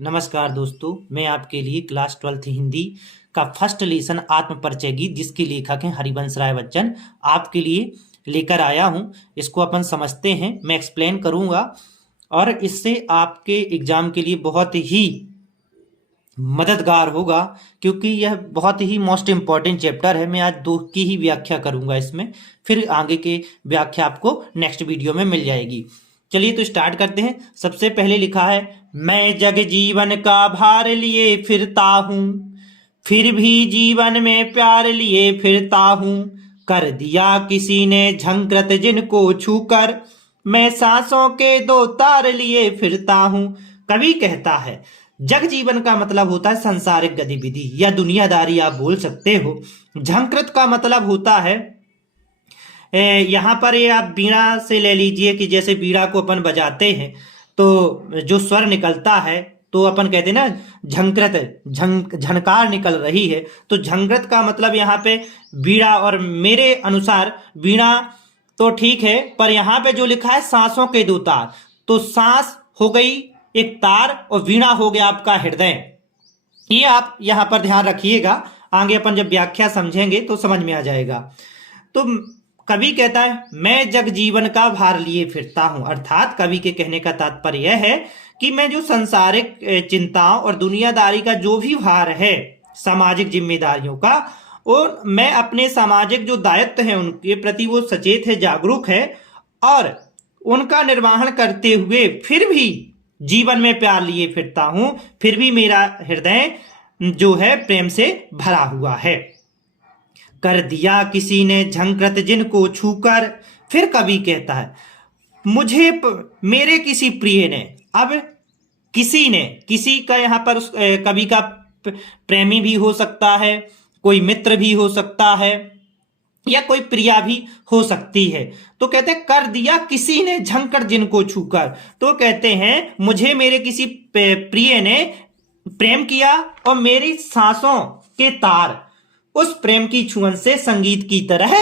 नमस्कार दोस्तों, मैं आपके लिए क्लास 12th हिंदी का फर्स्ट लेसन आत्म परिचय गीत जिसके लेखक हैं हरिवंश राय बच्चन आपके लिए लेकर आया हूं। इसको अपन समझते हैं, मैं एक्सप्लेन करूंगा और इससे आपके एग्जाम के लिए बहुत ही मददगार होगा क्योंकि यह बहुत ही मोस्ट इम्पॉर्टेंट चैप्टर है। मैं आज दो की ही व्याख्या करूंगा इसमें, फिर आगे के व्याख्या आपको नेक्स्ट वीडियो में मिल जाएगी। चलिए तो स्टार्ट करते हैं। सबसे पहले लिखा है, मैं जग जीवन का भार लिए फिरता हूँ, फिर भी जीवन में प्यार लिए फिरता हूँ। कर दिया किसी ने झंकृत जिनको छूकर, मैं सांसों के दो तार लिए फिरता हूँ। कवि कहता है जग जीवन का मतलब होता है संसारिक गतिविधि या दुनियादारी, आप बोल सकते हो। झंकृत का मतलब होता है यहाँ पर ये आप बीड़ा से ले लीजिए कि जैसे बीड़ा को अपन बजाते हैं तो जो स्वर निकलता है तो अपन कहते हैं ना झंकृत, झनकार निकल रही है। तो झंकृत का मतलब यहाँ पे बीड़ा, और मेरे अनुसार बीड़ा तो ठीक है, पर यहाँ पे जो लिखा है सांसों के दो तार, तो सांस हो गई एक तार और वीणा हो गया आपका हृदय। ये आप यहाँ पर ध्यान रखिएगा, आगे अपन जब व्याख्या समझेंगे तो समझ में आ जाएगा। तो कवि कहता है मैं जग जीवन का भार लिए फिरता हूं, अर्थात कवि के कहने का तात्पर्य यह है कि मैं जो संसारिक चिंताओं और दुनियादारी का जो भी भार है, सामाजिक जिम्मेदारियों का, और मैं अपने सामाजिक जो दायित्व है उनके प्रति वो सचेत है, जागरूक है, और उनका निर्वहन करते हुए फिर भी जीवन में प्यार लिए फिरता हूं। फिर भी मेरा हृदय जो है प्रेम से भरा हुआ है। कर दिया किसी ने झंकृत जिनको छूकर, फिर कवि कहता है मुझे मेरे किसी प्रिय ने, अब किसी ने, किसी का यहाँ पर कवि का प्रेमी भी हो सकता है, कोई मित्र भी हो सकता है, या कोई प्रिया भी हो सकती है। तो कहते हैं कर दिया किसी ने झंकृत जिनको छूकर, तो कहते हैं मुझे मेरे किसी प्रिय ने प्रेम किया और मेरी सांसों के तार उस प्रेम की छुअन से संगीत की तरह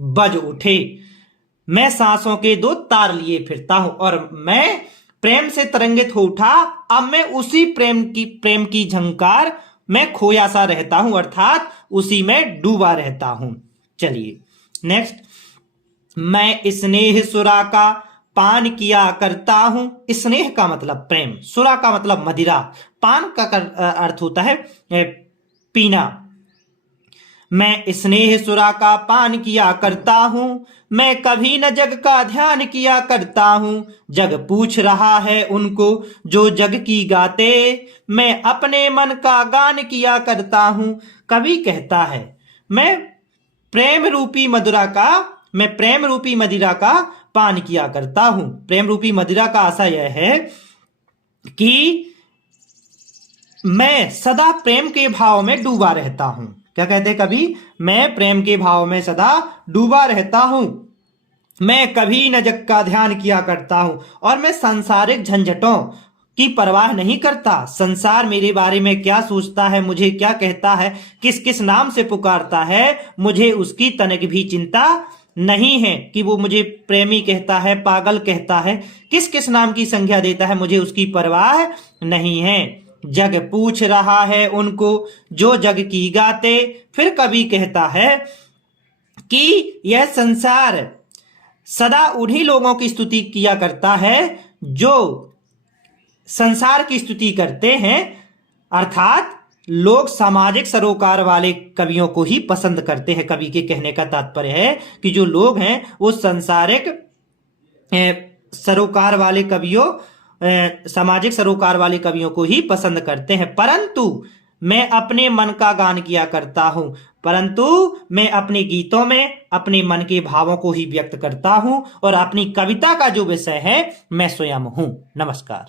बज उठे। मैं सांसों के दो तार लिए फिरता हूं और मैं प्रेम से तरंगित हो उठा। अब मैं उसी प्रेम की झंकार में खोया सा रहता हूं, अर्थात उसी में डूबा रहता हूं। चलिए नेक्स्ट, मैं स्नेह सुरा का पान किया करता हूं। स्नेह का मतलब प्रेम, सुरा का मतलब मदिरा, पान का अर्थ होता है पीना। मैं स्नेह सुरा का पान किया करता हूं, मैं कभी न जग का ध्यान किया करता हूं। जग पूछ रहा है उनको जो जग की गाते, मैं अपने मन का गान किया करता हूं। कवि कहता है मैं प्रेम रूपी मदिरा का पान किया करता हूं। प्रेम रूपी मदिरा का आशय यह है कि मैं सदा प्रेम के भाव में डूबा रहता हूं। क्या कहते हैं कभी, मैं प्रेम के भाव में सदा डूबा रहता हूं, मैं कभी न जग का ध्यान किया करता हूं, और मैं सांसारिक झंझटों की परवाह नहीं करता। संसार मेरे बारे में क्या सोचता है, मुझे क्या कहता है, किस किस नाम से पुकारता है, मुझे उसकी तनिक भी चिंता नहीं है कि वो मुझे प्रेमी कहता है, पागल कहता है, किस किस नाम की संज्ञा देता है, मुझे उसकी परवाह नहीं है। जग पूछ रहा है उनको जो जग की गाते। फिर कवि कहता है कि यह संसार सदा उन्हीं लोगों की स्तुति किया करता है जो संसार की स्तुति करते हैं, अर्थात लोग सामाजिक सरोकार वाले कवियों को ही पसंद करते हैं। कवि के कहने का तात्पर्य है कि जो लोग हैं वो संसारिक सरोकार वाले कवियों, सामाजिक सरोकार वाले कवियों को ही पसंद करते हैं। परंतु मैं अपने मन का गान किया करता हूं, परंतु मैं अपने गीतों में अपने मन के भावों को ही व्यक्त करता हूं, और अपनी कविता का जो विषय है मैं स्वयं हूं। नमस्कार।